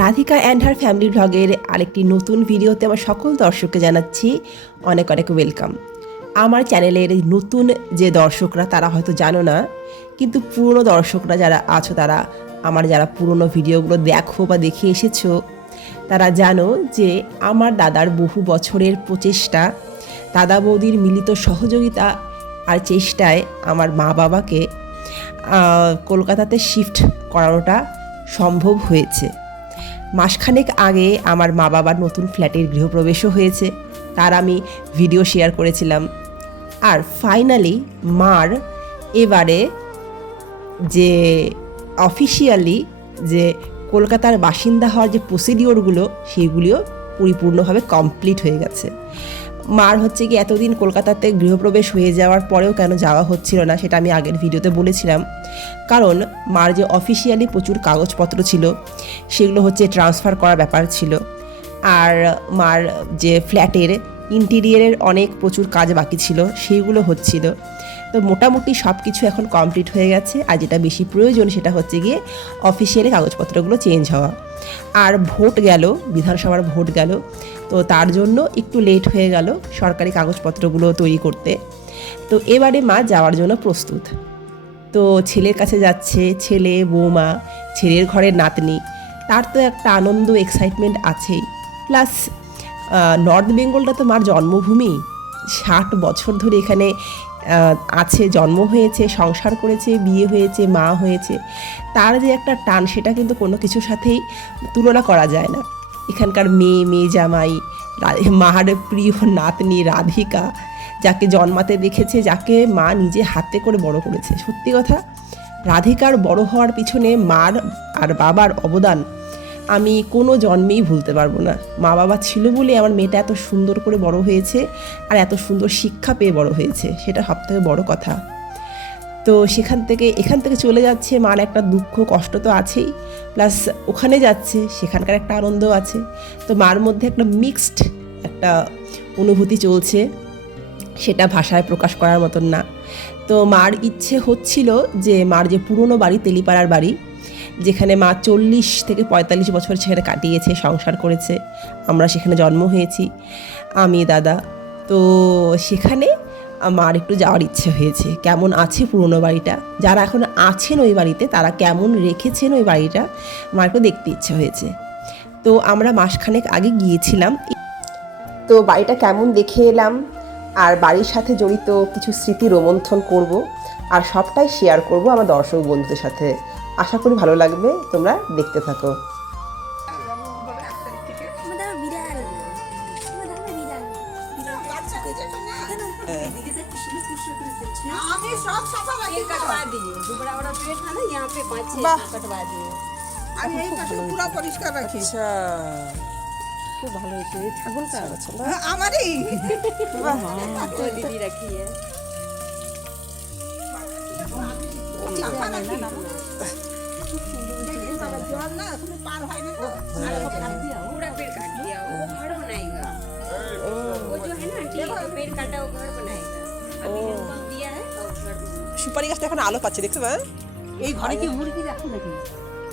Radhika and her family ভ্লগের আরেকটি নতুন ভিডিওতে আমার সকল দর্শককে জানাচ্ছি অনেক অনেক ওয়েলকাম। আমার চ্যানেলের নতুন যে দর্শকরা তারা হয়তো জানো না, কিন্তু পুরনো দর্শকরা যারা আছো তারা আমার যারা পুরনো ভিডিওগুলো দেখো বা দেখে এসেছো তারা জানো যে আমার দাদার বহু বছরের প্রচেষ্টা, দাদা বৌদির মিলিত সহযোগিতা আর চেষ্টায় আমার মা বাবাকে কলকাতাতে শিফট করানোটা সম্ভব হয়েছে। মাসখানেক আগে আমার মা বাবার নতুন ফ্ল্যাটের গৃহপ্রবেশও হয়েছে, তার আমি ভিডিও শেয়ার করেছিলাম। আর ফাইনালি মার এবারে যে অফিসিয়ালি যে কলকাতার বাসিন্দা হওয়ার যে প্রসিডিওরগুলো সেইগুলিও পরিপূর্ণভাবে কমপ্লিট হয়ে গেছে। মার হচ্ছে কি এতদিন কলকাতাতে গৃহপ্রবেশ হয়ে যাওয়ার পরেও কেন যাওয়া হচ্ছিল না সেটা আমি আগের ভিডিওতে বলেছিলাম। কারণ মার যে অফিসিয়ালি প্রচুর কাগজপত্র ছিল সেগুলো হচ্ছে ট্রান্সফার করার ব্যাপার ছিল, আর মার যে ফ্ল্যাটের ইন্টেরিয়ারের অনেক প্রচুর কাজ বাকি ছিল সেইগুলো হচ্ছিল। তো মোটামুটি সব কিছু এখন কমপ্লিট হয়ে গেছে, আর যেটা বেশি প্রয়োজন সেটা হচ্ছে গিয়ে অফিসিয়ালি কাগজপত্রগুলো চেঞ্জ হওয়া। আর ভোট গেল, বিধানসভার ভোট গেল, তো তার জন্য একটু লেট হয়ে গেল সরকারি কাগজপত্রগুলো তৈরি করতে। তো এবারে মা যাওয়ার জন্য প্রস্তুত। তো ছেলের কাছে যাচ্ছে, ছেলে, বৌমা, ছেলের ঘরের নাতনি, তার তো একটা আনন্দ এক্সাইটমেন্ট আছেই। প্লাস নর্থ বেঙ্গলটা তো মার জন্মভূমি, 60 বছর ধরে এখানে আছে, জন্ম হয়েছে, সংসার করেছে, বিয়ে হয়েছে, মা হয়েছে, তার যে একটা টান সেটা কিন্তু কোনো কিছুর সাথেই তুলনা করা যায় না। এখানকার মেয়ে জামাই, মার প্রিয় নাতনি রাধিকা, যাকে জন্মাতে দেখেছে, যাকে মা নিজে হাতে করে বড় করেছে। সত্যি কথা, রাধিকার বড় হওয়ার পিছনে মার আর বাবার অবদান আমি কোনো জন্মেই ভুলতে পারবো না। মা বাবা ছিল বলে আমার মেয়েটা এত সুন্দর করে বড় হয়েছে আর এত সুন্দর শিক্ষা পেয়ে বড় হয়েছে, সেটা সবথেকে বড় কথা। তো এখান থেকে চলে যাচ্ছে, মার একটা দুঃখ কষ্ট তো আছেই, প্লাস ওখানে যাচ্ছে সেখানকার একটা আনন্দ আছে। তো মার মধ্যে একটা মিক্সড একটা অনুভূতি চলছে, সেটা ভাষায় প্রকাশ করার মতন না। তো মার ইচ্ছে হচ্ছিল যে মার যে পুরনো বাড়ি, তেলিপাড়ার বাড়ি, যেখানে মা 40 থেকে 45 বছর সেখানে কাটিয়েছে, সংসার করেছে, আমরা সেখানে জন্ম হয়েছি, আমি, দাদা। তো সেখানে মার একটু যাওয়ার ইচ্ছে হয়েছে, কেমন আছে পুরনো বাড়িটা, যারা এখন আছেন ওই বাড়িতে তারা কেমন রেখেছেন ওই বাড়িটা, মার একটু দেখতে ইচ্ছে হয়েছে। তো আমরা মাসখানেক আগে গিয়েছিলাম, তো বাড়িটা কেমন দেখে এলাম, আর বাড়ির সাথে জড়িত কিছু স্মৃতি রোমন্থন করব, আর সবটাই শেয়ার করব আমার দর্শক বন্ধুদের সাথে। আশা করি ভালো লাগবে, তোমরা দেখতে থাকো। পরিষ্কার রাখি। খুব ভালো হয়েছে, ছাগল কার আছে না আমারই দিদি রাখি है জল না এখন পার হয় না তো पूरा पेड़ काट दिया, वो घर बनाएगा। वो जो है ना आंटी, वो पेड़ काटा वो घर बनाएगा। अभी जो दिया है और घर সুপারি গাছটা এখন আলো পাচ্ছে, দেখছো? এই ঘরে কি मुर्गी रखो लगी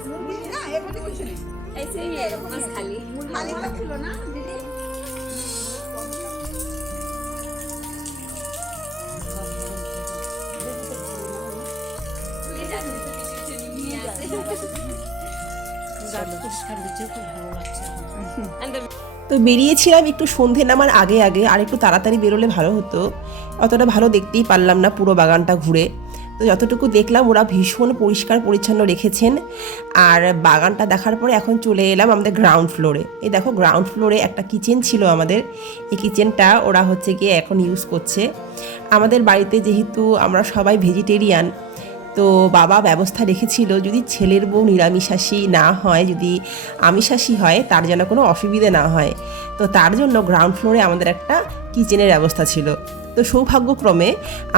মুরগি না এখানে কিছু নেই, ऐसे ही है बस खाली খালি ছিল না দিদি। তো বেরিয়েছিলাম একটু সন্ধে নামার আগে আগে, আর একটু তাড়াতাড়ি বেরোলে ভালো হতো। অতটা ভালো দেখতেই পারলাম না পুরো বাগানটা ঘুরে। তো যতটুকু দেখলাম ওরা ভীষণ পরিষ্কার পরিচ্ছন্ন রেখেছেন। আর বাগানটা দেখার পরে এখন চলে এলাম আমাদের গ্রাউন্ড ফ্লোরে। এই দেখো, গ্রাউন্ড ফ্লোরে একটা কিচেন ছিল আমাদের, এই কিচেনটা ওরা হচ্ছে গিয়ে এখন ইউজ করছে। আমাদের বাড়িতে যেহেতু আমরা সবাই ভেজিটেরিয়ান, তো বাবা ব্যবস্থা রেখেছিল যদি ছেলের বউ নিরামিষাশী না হয়, যদি আমিষাশী হয়, তার যেন কোনো অসুবিধে না হয়। তো তার জন্য গ্রাউন্ড ফ্লোরে আমাদের একটা কিচেনের ব্যবস্থা ছিল। তো সৌভাগ্যক্রমে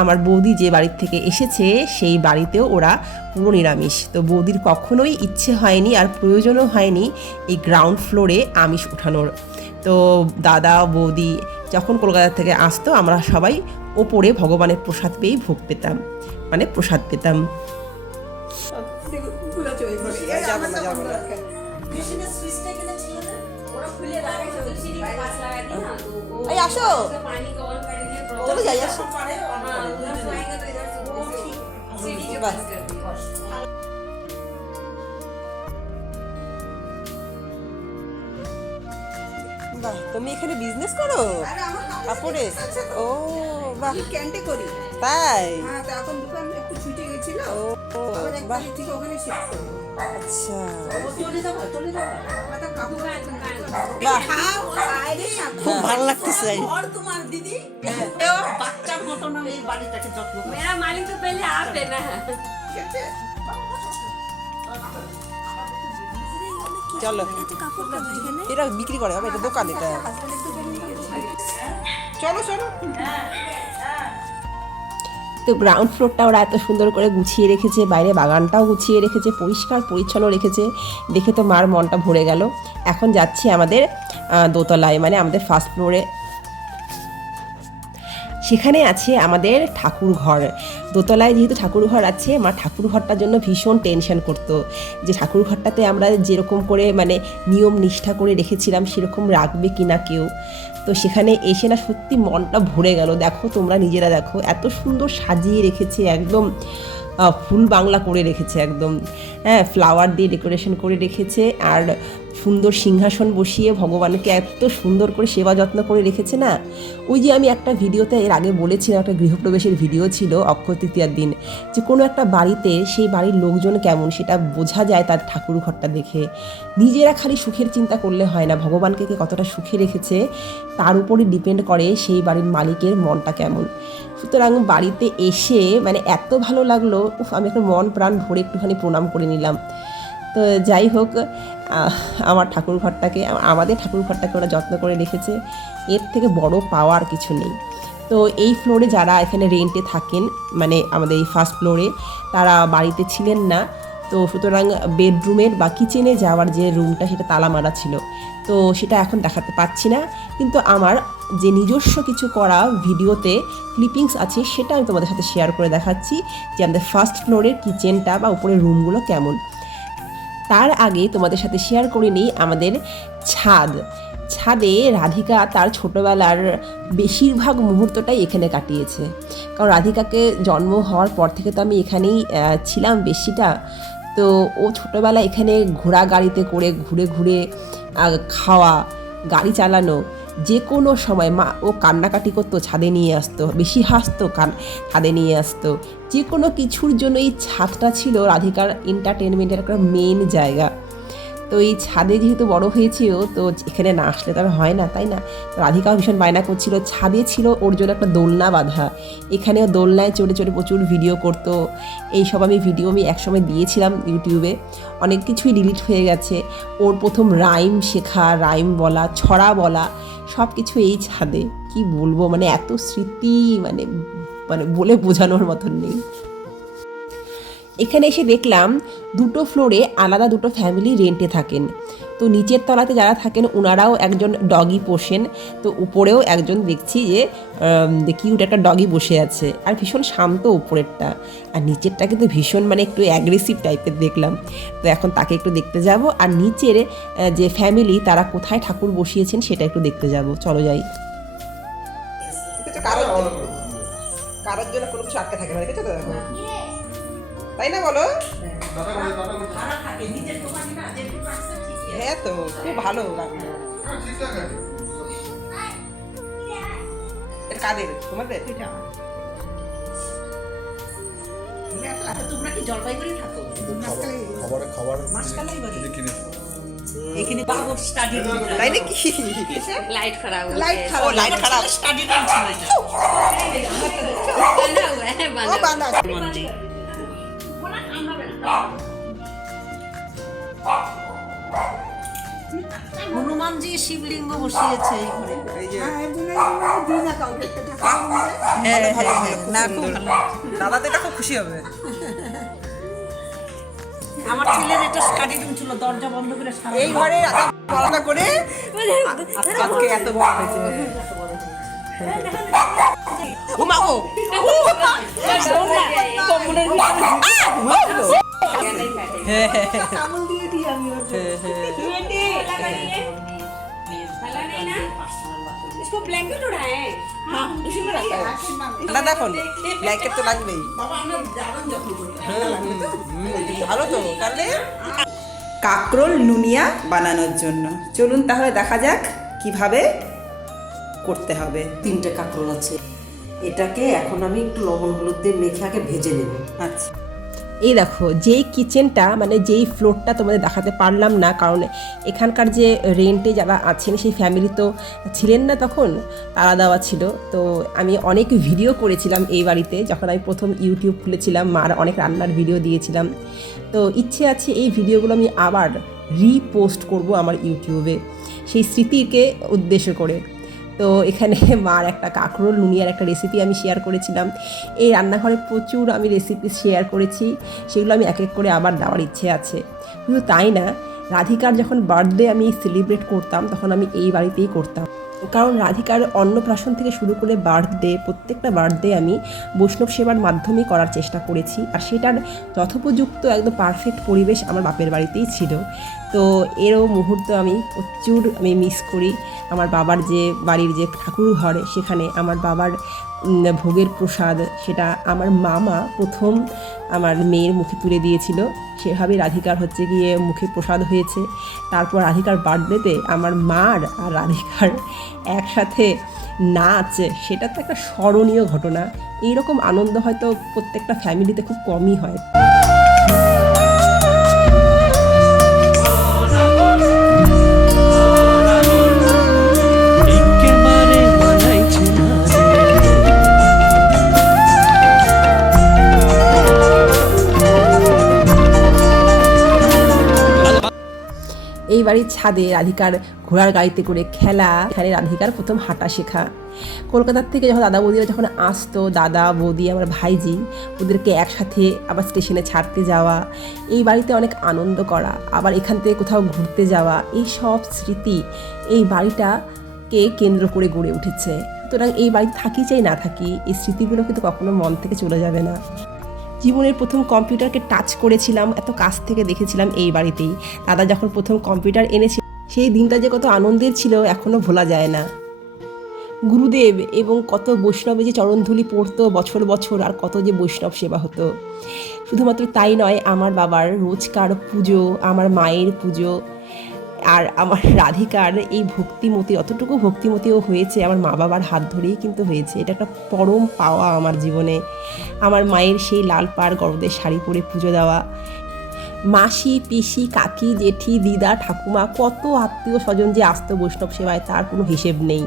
আমার বৌদি যে বাড়ির থেকে এসেছে সেই বাড়িতেও ওরা পুরো নিরামিষ। তো বৌদির কখনোই ইচ্ছে হয়নি আর প্রয়োজনও হয়নি এই গ্রাউন্ড ফ্লোরে আমিষ ওঠানোর। তো দাদা বৌদি যখন কলকাতা থেকে আসতো আমরা সবাই ওপরে ভগবানের প্রসাদ পেয়েই ভোগ পেতাম, মানে প্রসাদ পেতাম। पास लगा दी ना तो वो এই আসো उसका पानी को ऑन करेंगे চলো যাই আসো हाँ उधर से आएगा तो इधर से सीढ़ी के पास कर दी বাহ, তুমি এখানে বিজনেস করো আরে আমার কাপড়ে? ও বাহ, আমি ক্যান্টে করি তাই? হ্যাঁ তো এখন দোকান একটু ছুটে গেছিল ও আবার এক বাহ, তারিখ থেকে ওখানে শিফট করবো আচ্ছা, চলে যাবো একটা কাপড় বাহ, খাও আরে খুব ভালো লাগতেছে। और তোমার দিদি বাচ্চার মতন এই বাড়িটাকে যত্ন করে मेरा मालिक तो पहले आप है ना ঠিক আছে চলো, এটা বিক্রি করে হবে, এটা দোকান, এটা চলো চলো। তো গ্রাউন্ড ফ্লোরটা ওরা এত সুন্দর করে গুছিয়ে রেখেছে, বাইরে বাগানটাও গুছিয়ে রেখেছে, পরিষ্কার পরিচ্ছন্ন রেখেছে, দেখে তো মার মনটা ভরে গেল। এখন যাচ্ছি আমাদের দোতলায়, মানে আমাদের ফার্স্ট ফ্লোরে। সেখানে আছে আমাদের ঠাকুর ঘর। দোতলায় যেহেতু ঠাকুর ঘর আছে, মা ঠাকুর ঘরটার জন্য ভীষণ টেনশন করতো যে ঠাকুর ঘরটাতে আমরা যেরকম করে মানে নিয়ম নিষ্ঠা করে রেখেছিলাম সেরকম রাখবে কি না কেউ। তো সেখানে এসে না সত্যি মনটা ভরে গেল। দেখো তোমরা নিজেরা দেখো, এত সুন্দর সাজিয়ে রেখেছে, একদম ফুল বাংলা করে রেখেছে, একদম হ্যাঁ ফ্লাওয়ার দিয়ে ডেকোরেশন করে রেখেছে, আর সুন্দর সিংহাসন বসিয়ে ভগবানকে এত সুন্দর করে সেবা যত্ন করে রেখেছে না। ওই যে আমি একটা ভিডিওতে এর আগে বলেছিলাম, একটা গৃহপ্রবেশের ভিডিও ছিল অক্ষয় তৃতীয়ার দিন, যে কোনো একটা বাড়িতে সেই বাড়ির লোকজন কেমন সেটা বোঝা যায় তার ঠাকুর ঘরটা দেখে। নিজেরা খালি সুখের চিন্তা করলে হয় না, ভগবানকে কে কতটা সুখে রেখেছে তার উপরই ডিপেন্ড করে সেই বাড়ির মালিকের মনটা কেমন। সুতরাং বাড়িতে এসে মানে এত ভালো লাগলো, আমি একটা মন প্রাণ ভরে একটুখানি প্রণাম করে নিলাম। তো যাই হোক, আমার ঠাকুর ঘরটাকে, আমাদের ঠাকুর ঘরটাকে ওরা যত্ন করে রেখেছে, এর থেকে বড় পাওয়ার কিছু নেই। তো এই ফ্লোরে যারা এখানে রেন্টে থাকেন, মানে আমাদের এই ফার্স্ট ফ্লোরে, তারা বাড়িতে ছিলেন না। তো সুতরাং বেডরুমের বা কিচেনে যাওয়ার যে রুমটা সেটা তালা মারা ছিল, তো সেটা এখন দেখাতে পাচ্ছি না। কিন্তু আমার যে নিজস্ব কিছু করা ভিডিওতে ক্লিপিংস আছে সেটা আমি তোমাদের সাথে শেয়ার করে দেখাচ্ছি যে আমাদের ফার্স্ট ফ্লোরের কিচেনটা বা উপরের রুমগুলো কেমন। তার আগে তোমাদের সাথে শেয়ার করে নিই আমাদের ছাদে রাধিকা তার ছোটোবেলার বেশিরভাগ মুহূর্তটাই এখানে কাটিয়েছে। কারণ রাধিকাকে জন্ম হওয়ার পর থেকে তো আমি এখানেই ছিলাম বেশিটা। তো ও ছোটোবেলায় এখানে ঘোড়া গাড়িতে করে ঘুরে ঘুরে খাওয়া, গাড়ি চালানো, যে কোনো সময় মা ও কান্নাকাটি করতো, ছাদে নিয়ে আসতো, বেশি হাসতো, ছাদে নিয়ে আসতো। যে কোনো কিছুর জন্য এই ছাদটা ছিল রাধিকার এন্টারটেনমেন্টের একটা মেন জায়গা। তো এই ছাদে যেহেতু বড় হয়েছিল, তো এখানে না আসলে তো আর হয় না, তাই না? তো রাধিকাও ভীষণ বায়না করছিল, ছাদে ছিল ওর জন্য একটা দোলনা বাঁধা, এখানেও দোলনায় চড়ে চড়ে প্রচুর ভিডিও করতো। এইসব ভিডিও আমি একসময় দিয়েছিলাম ইউটিউবে, অনেক কিছুই ডিলিট হয়ে গেছে। ওর প্রথম রাইম শেখা, রাইম বলা, ছড়া বলা, সব কিছু এই ছাদে। কি বলবো, মানে এত স্মৃতি, মানে বলে বোঝানোর মতন নেই। এখানে এসে দেখলাম দুটো ফ্লোরে আলাদা দুটো ফ্যামিলি রেন্টে থাকেন। তো নিচের তলাতে যারা থাকেন ওনারাও একজন ডগি পোষেন, তো উপরেও একজন দেখছি যে কিউট একটা ডগি বসে আছে, আর ভীষণ শান্ত উপরেরটা, আর নিচেরটা কিন্তু ভীষণ মানে একটু অ্যাগ্রেসিভ টাইপের দেখলাম। তো এখন তাকে একটু দেখতে যাব, আর নিচের যে ফ্যামিলি তারা কোথায় ঠাকুর বসিয়েছেন সেটা একটু দেখতে যাব। চলো যাই। কারোর জন্য কোনো কিছু আটকে থাকে না, দেখেছো তো, তাই না বলো? হ্যাঁ, তো খুব ভালো লাগলো। কাদের? তোমাদের? তোমরা কি জলপাইগুড়ি থাকো? খাবার মাসকালাই বাড়ি কিনে এখানে বাবু স্টাডি রুম, তাই নাকি? लाइट खराब हो লাইট गया খারাপ, লাইট খারাপ। স্টাডি রুম ছিল এটা। बना हुआ है ও बना বাঁধা আছে। মন্দির হনুমানজি শিবলিঙ্গ বসিয়েছে এই ঘরে। এই যে না খুব ভালো। দাদা তো এটা খুব খুশি হবে। আমার ছেলের এটা স্টাডি রুম ছিল, দরজা বন্ধ করে সারা এই ঘরে এত পড়াশোনা করে আজকে এত বড় হয়েছে। ঘুমাও কম্বলের ভিতরে চামল দিয়ে দিই আমি ওর জন্য। फला नहीं ना इसको ब्लैंकेट उड़ाए हैं हाँ उसी में रहता है দাদা এখন ব্ল্যাঙ্কেট তো লাগবেই। বাবা আমরা দারুণ যত্ন করি ঠান্ডা লাগবে তো ভালো তো তাহলে কাঁকরোল নুনিয়া বানানোর জন্য চলুন তাহলে দেখা যাক কিভাবে করতে হবে। 3টে কাঁকরোল আছে, এটাকে এখন আমি একটু লবণ হলুদ দিয়ে মেখে আগে ভেজে নেব। আচ্ছা, এই দেখো যেই কিচেনটা মানে যেই ফ্লোরটা তোমাদের দেখাতে পারলাম না, কারণ এখানকার যে রেন্টে যারা আছেন সেই ফ্যামিলি তো ছিলেন না তখন, তারা দেওয়া ছিল। তো আমি অনেক ভিডিও করেছিলাম এই বাড়িতে, যখন আমি প্রথম ইউটিউব খুলেছিলাম মার অনেক রান্নার ভিডিও দিয়েছিলাম। তো ইচ্ছে আছে এই ভিডিওগুলো আমি আবার রিপোস্ট করব আমার ইউটিউবে সেই স্মৃতিকে উদ্দেশ্য করে। তো এখানে মার একটা কাঁকরোল নুনিয়ার একটা রেসিপি আমি শেয়ার করেছিলাম। এই রান্নাঘরে প্রচুর আমি রেসিপি শেয়ার করেছি, সেগুলো আমি এক এক করে আবার দেওয়ার ইচ্ছে আছে। শুধু তাই না, রাধিকার যখন বার্থডে আমি সেলিব্রেট করতাম তখন আমি এই বাড়িতেই করতাম, কারণ রাধিকার অন্নপ্রাশন থেকে শুরু করে বার্থডে, প্রত্যেকটা বার্থডে আমি বৈষ্ণব সেবার মাধ্যমে করার চেষ্টা করেছি, আর সেটার যথোপযুক্ত একদম পারফেক্ট পরিবেশ আমার বাপের বাড়িতেই ছিল। তো এরও মুহূর্ত আমি প্রচুর মিস করি। আমার বাবার যে বাড়ির যে ঠাকুর ঘরে, সেখানে আমার বাবার ভোগের প্রসাদ সেটা আমার মামা প্রথম আমার মেয়ের মুখে তুলে দিয়েছিল, সেভাবেই রাধিকার হচ্ছে গিয়ে মুখে প্রসাদ হয়েছে। তারপর রাধিকার বার্থডেতে আমার মার আর রাধিকার একসাথে নাচ, সেটা তো একটা স্মরণীয় ঘটনা। এইরকম আনন্দ হয়তো প্রত্যেকটা ফ্যামিলিতে খুব কমই হয়। এই বাড়ির ছাদে রাধিকার ঘোড়ার গাড়িতে করে খেলা, এখানে রাধিকার প্রথম হাঁটা শেখা। কলকাতার থেকে যখন দাদা বৌদিরা যখন আসতো, দাদা বৌদি আমার ভাইজি, ওদেরকে একসাথে আবার স্টেশনে ছাড়তে যাওয়া, এই বাড়িতে অনেক আনন্দ করা, আবার এখান থেকে কোথাও ঘুরতে যাওয়া, এই সব স্মৃতি এই বাড়িটাকে কেন্দ্র করে গড়ে উঠেছে। সুতরাং এই বাড়িতে থাকি চাই না থাকি, এই স্মৃতিগুলো কিন্তু কখনো মন থেকে চলে যাবে না। জীবনের প্রথম কম্পিউটারকে টাচ করেছিলাম, এত কাছ থেকে দেখেছিলাম এই বাড়িতেই। দাদা যখন প্রথম কম্পিউটার এনেছিল, সেই দিনটা যে কত আনন্দের ছিল এখনও ভোলা যায় না। গুরুদেব এবং কত বৈষ্ণবে যে চরণধুলি পড়তো বছর বছর, আর কত যে বৈষ্ণব সেবা হতো। শুধুমাত্র তাই নয়, আমার বাবার রোজকার পুজো, আমার মায়ের পুজো, আর আমার রাধিকার এই ভক্তিমতী, অতটুকু ভক্তিমতীও হয়েছে আমার মা বাবার হাত ধরেই কিন্তু হয়েছে। এটা একটা পরম পাওয়া আমার জীবনে। আমার মায়ের সেই লাল পাড় গরদের শাড়ি পরে পুজো দেওয়া, মাসি পিসি কাকি জেঠি দিদা ঠাকুমা, কত আত্মীয় স্বজন যে আসতো বৈষ্ণব সেবায় তার কোনো হিসেব নেই।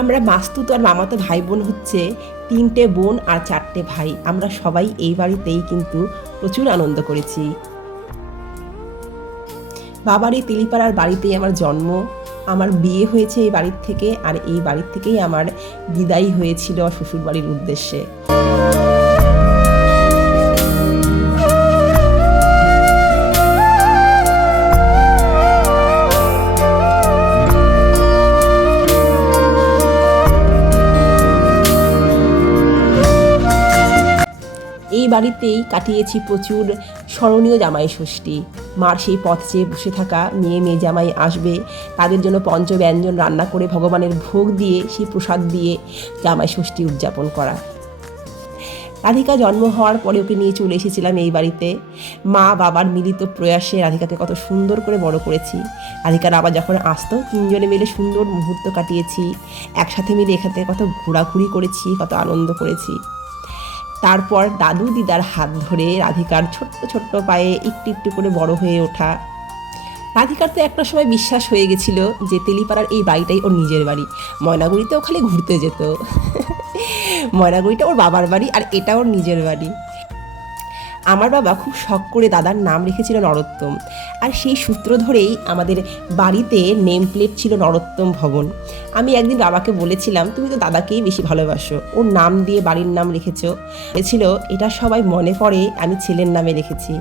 আমরা মাস্তুতো আর মামাতো ভাই বোন হচ্ছে 3টে বোন আর 4টে ভাই। আমরা সবাই এই বাড়িতেই কিন্তু প্রচুর আনন্দ করেছি। বাবার এই তেলিপাড়ার বাড়িতেই আমার জন্ম, আমার বিয়ে হয়েছে এই বাড়ির থেকে, আর এই বাড়ির থেকেই আমার বিদায় হয়েছিল শ্বশুর বাড়ির উদ্দেশ্যে। এই বাড়িতেই কাটিয়েছি প্রচুর স্মরণীয় জামাই ষষ্ঠী। মার সেই পথ চেয়ে বসে থাকা, মেয়ে জামাই আসবে, তাদের জন্য পঞ্চব্যঞ্জন রান্না করে ভগবানের ভোগ দিয়ে, সেই প্রসাদ দিয়ে জামাই ষষ্ঠী উদযাপন করা। রাধিকা জন্ম হওয়ার পরে ওকে নিয়ে চলে এসেছিলাম এই বাড়িতে। মা বাবার মিলিত প্রয়াসে রাধিকাকে কত সুন্দর করে বড় করেছি। রাধিকার আবার যখন আসতো 3জনে মিলে সুন্দর মুহূর্ত কাটিয়েছি, একসাথে মিলে এখান থেকে কত ঘোরাঘুরি করেছি, কত আনন্দ করেছি। তারপর দাদু দিদার হাত ধরে রাধিকার ছোট্ট ছোট্ট পায়ে একটু একটু করে বড় হয়ে ওঠা। রাধিকার তো একটা সময় বিশ্বাস হয়ে গেছিল যে তেলিপাড়ার এই বাড়িটাই ওর নিজের বাড়ি। ময়নাগুড়িতেও খালি ঘুরতে যেত। ময়নাগুড়িটা ওর বাবার বাড়ি, আর এটা ওর নিজের বাড়ি। আমার বাবা খুব শখ করে দাদার নাম রেখেছিল নরোত্তম, আর সেই সূত্র ধরেই আমাদের বাড়িতে নেম প্লেট ছিল নরোত্তম ভবন। আমি একদিন বাবাকে বলেছিলাম, তুমি তো দাদাকেই বেশি ভালোবাসো, ওর নাম দিয়ে বাড়ির নাম রেখেছো। বলেছিল, এটা সবাই মনে পড়ে আমি ছেলের নামে রেখেছি।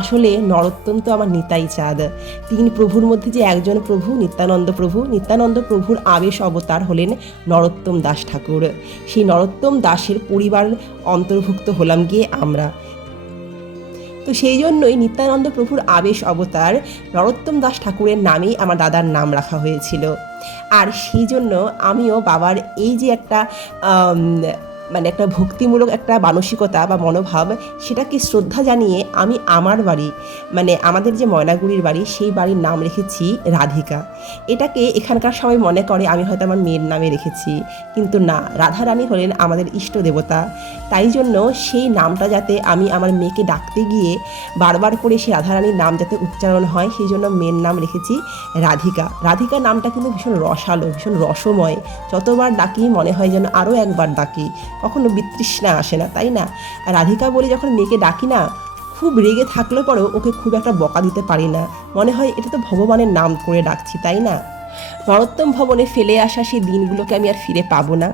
আসলে নরোত্তম তো আমার নিতাই চাঁদ। 3 প্রভুর মধ্যে যে একজন প্রভু নিত্যানন্দ প্রভু, নিত্যানন্দ প্রভুর আবেশ অবতার হলেন নরোত্তম দাস ঠাকুর। সেই নরোত্তম দাসের পরিবার অন্তর্ভুক্ত হলাম গিয়ে আমরা। তো সেই জন্যই নিত্যানন্দ প্রভুর আবেশ অবতার নরোত্তম দাস ঠাকুরের নামেই আমার দাদার নাম রাখা হয়েছিল। আর সেই জন্য আমিও বাবার এই যে একটা মানে একটা ভক্তিমূলক একটা মানসিকতা বা মনোভাব, সেটাকে শ্রদ্ধা জানিয়ে আমি আমার বাড়ি মানে আমাদের যে ময়নাগুড়ির বাড়ি সেই বাড়ির নাম রেখেছি রাধিকা। এটাকে এখানকার সবাই মনে করে আমি হয়তো আমার মেয়ের নামে রেখেছি, কিন্তু না, রাধারানী হলেন আমাদের ইষ্ট দেবতা। তাই জন্য সেই নামটা যাতে আমি আমার মেয়েকে ডাকতে গিয়ে বারবার করে সেই রাধারানীর নাম যাতে উচ্চারণ হয়, সেই জন্য মেয়ের নাম রেখেছি রাধিকা। রাধিকা নামটা কিন্তু ভীষণ রসালো, ভীষণ রসময়, যতবার ডাকি মনে হয় যেন আরও একবার ডাকি, কখনো বিতৃষ্ণা আসে না, তাই না? রাধিকা বলে যখন মেয়েকে ডাকি না, খুব রেগে থাকলে পরেও ওকে খুব একটা বকা দিতে পারি না, মনে হয় এটা তো ভগবানের নাম করে ডাকছি, তাই না? নরোত্তম ভবনে ফেলে আসা সেই দিনগুলোকে আমি আর ফিরে পাবো না,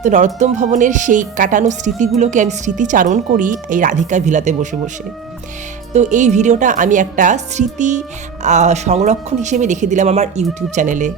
তো নরোত্তম ভবনের সেই কাটানো স্মৃতিগুলোকে আমি স্মৃতিচারণ করি এই রাধিকা ভিলাতে বসে বসে। তো এই ভিডিওটা আমি একটা স্মৃতি সংরক্ষণ হিসেবে রেখে দিলাম আমার ইউটিউব চ্যানেলে।